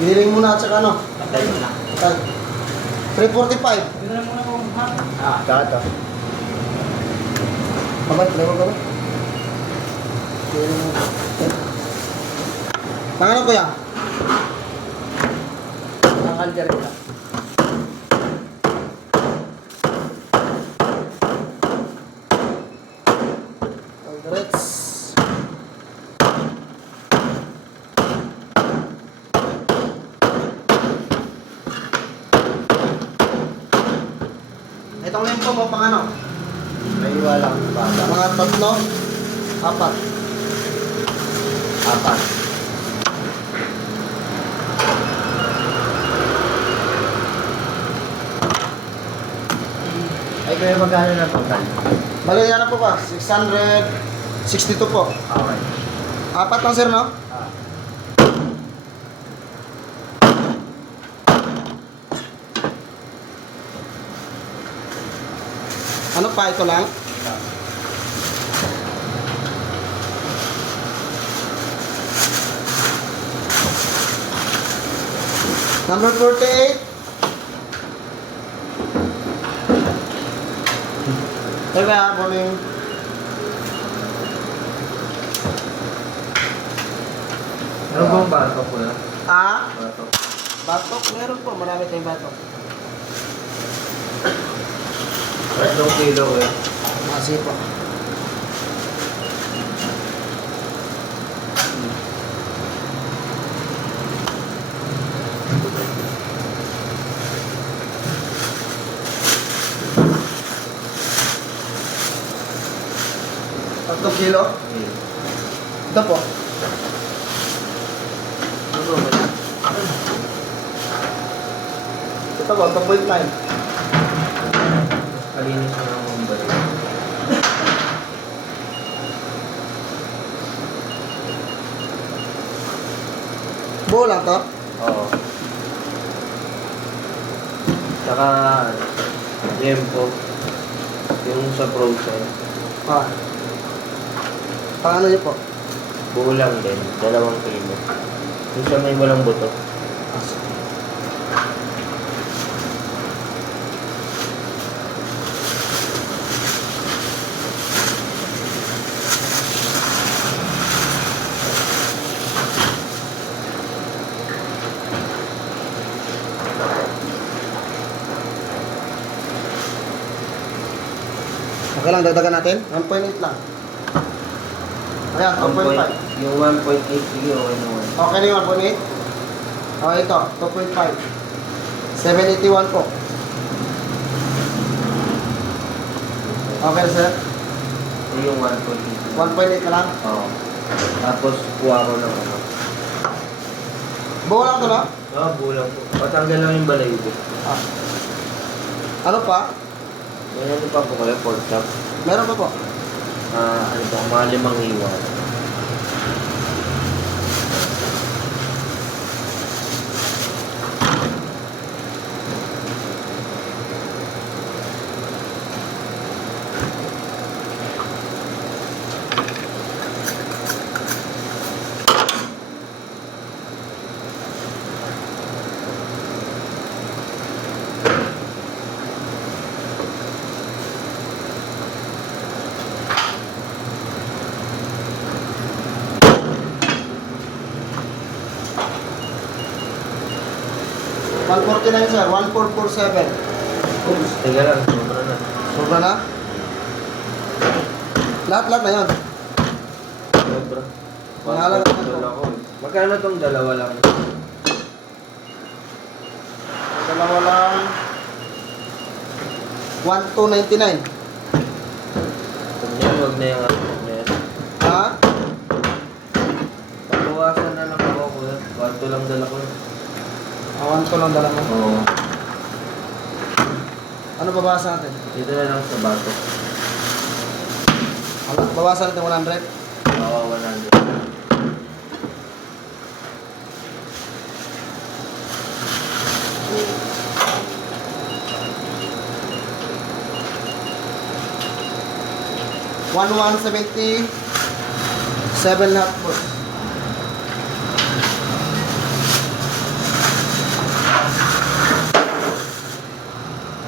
Biniling muna at saka ano? Patay mo lang. 345. Binilang muna po. Saka to. Babay, babay. Pangalan ko yan? Ang kalder ko lang. Alderets. Itong lempo mo, pang ano? May walang bata. Mga tatlo, apat. Apat. Ay, kaya magkano na total? Bali yan na po ba? 662 po. Okay. Apat lang sir, no? Ah. Ano pa, ito lang? Number 48. Teka, boling. Ano bang bato ko na? Ah, Bato. batok. Meron po, marami tayong batok. 3 kilo eh. Masi po. Tatlong kilo. Ito po. Ano ba yan? Ito po, 2.9. Kalinis na ng balik. Buo lang to. Oo. Tsaka, tempo. Yung sa frozen. Ah. Paano niyo po? Buo lang din. 2 kilo. Yung sa may walang buto. Okay lang, dagdagan natin. 1.8 lang. Ayan, 2.5. Yung 1.8 sige, okay naman. Okay na yung 1.8? Okay, ito, 2.5. 781 po. Okay, sir. Ito yung 1.8. 1.8 na lang. Oo. Tapos, kuha ko ng ano. Buo lang to, no? Oo, buo lang po. Patanggal lang yung balay ko. Ah. Ano pa? May ano pa po kayo, pork chop. Meron pa po. Ano po, mga 5 iwan. $149, sir. 1447. Oops, teka lang, sobra na. Sobra na? Lahat-lahat na yun. Sobra. Pangalan na ito. Ako. Magkano tong dalawa lang? Dalawa lang. 1299. Kung yan, huwag na yung ano na yan. Ha? Pagbawasan na lang ako, kuya. Kwanto lang dala ko. Awan ko lang dala mo. Oo. Ano babawasan natin? Dito na lang sa bato. Ano? Bawasan natin 100? Kawawa na. $1177 lahat po.